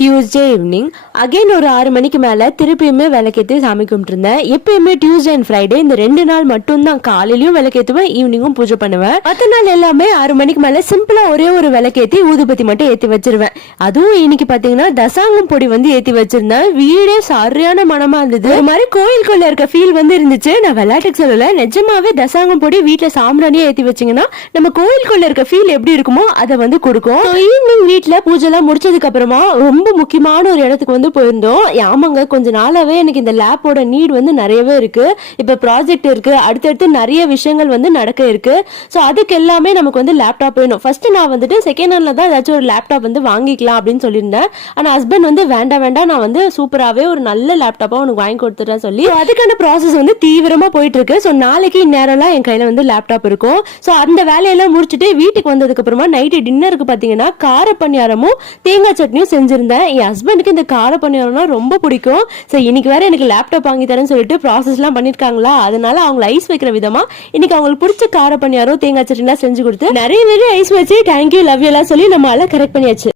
Tuesday evening again ஒரு 6 மணிக்கு மேல திருப்பியுமே விளக்கேற்றி சாமி கும்பிட்டு இருந்தேன். எப்பயுமே டியூஸ்டே அண்ட் ஃப்ரைடே இந்த 2 நாள் மட்டும் தான் காலையிலயும் விளக்கேற்றுவேன், ஈவினிங்கும் பூஜை பண்ணுவேன். மற்ற நாள் எல்லாமே 6 மணிக்கு மேல சிம்பிளா ஒரே ஒரு விளக்கேற்றி ஊதுபத்தி மட்டும் ஏற்றி வச்சிருவேன். அதுவும் இன்னைக்கு பாத்தீங்கன்னா தசாங்கம் பொடி ஏற்றி வச்சிருந்தேன். வீடே சரியான மனமா இருந்தது. ஒரு மாதிரி கோயிலுக்குள்ள இருக்க ஃபீல் இருந்துச்சு. நான் விளையாட்டுக்கு சொல்லல, நிஜமாவே தசாங்கம் பொடி வீட்டுல சாம்பிராணியா ஏற்றி வச்சீங்கன்னா நம்ம கோயிலுக்குள்ள இருக்க ஃபீல் எப்படி இருக்குமோ அதை கொடுக்கும். ஈவினிங் வீட்டுல பூஜை எல்லாம் முடிச்சதுக்கு அப்புறமா ரொம்ப முக்கியமான ஒரு இடத்துக்கு போயிருந்தோம். ஆமாங்க, கொஞ்ச நாளாவே எனக்கு இந்த லேப்போட நீட் நிறையவே இருக்கு. இப்ப ப்ராஜெக்ட் இருக்கு, அடுத்தடுத்து நிறைய விஷயங்கள் நடக்க இருக்கு. சோ அதுக்கு எல்லாமே நமக்கு லேப்டாப் வேணும். ஃபர்ஸ்ட் நான் செகண்ட் ஹேண்ட்ல தான் ஏதாச்சும் ஒரு லேப்டாப் வாங்கிக்கலாம் அப்படின்னு சொல்லியிருந்தேன். ஆனா ஹஸ்பண்ட் வேண்டாம் நான் சூப்பராவே ஒரு நல்ல லேப்டாப்பா உனக்கு வாங்கி கொடுத்துட்டேன் சொல்லி அதுக்கான ப்ராசஸ் தீவிரமா போயிட்டு இருக்கு. சோ நாளைக்கு இந்நேரம்லாம் என் கையில லேப்டாப் இருக்கும். சோ அந்த வேலையெல்லாம் முடிச்சுட்டு வீட்டுக்கு வந்ததுக்கு அப்புறமா நைட்டு டின்னருக்கு பாத்தீங்கன்னா கார பணியாரமும் தேங்காய் சட்னியும் செஞ்சிருந்தேன். என் ஹஸ்பண்டுக்கு இந்த கார பணியாரம்னா ரொம்ப பிடிக்கும். சோ இன்னைக்கு வேற எனக்கு லேப்டாப் வாங்கி தரேன்னு சொல்லிட்டு ப்ராசஸ் எல்லாம் பண்ணிருக்காங்களா, அதனால அவங்க ஐஸ் வைக்கிற விதமா இன்னைக்கு அவங்களுக்கு பிடிச்ச கார பணியாரம் தேங்காய் சட்னி செஞ்சு கொடுத்து நிறைய ஐஸ் வச்சு தேங்க்யூ லவ் யூ எல்லாம் சொல்லி நம்ம கரெக்ட் பண்ணியாச்சு.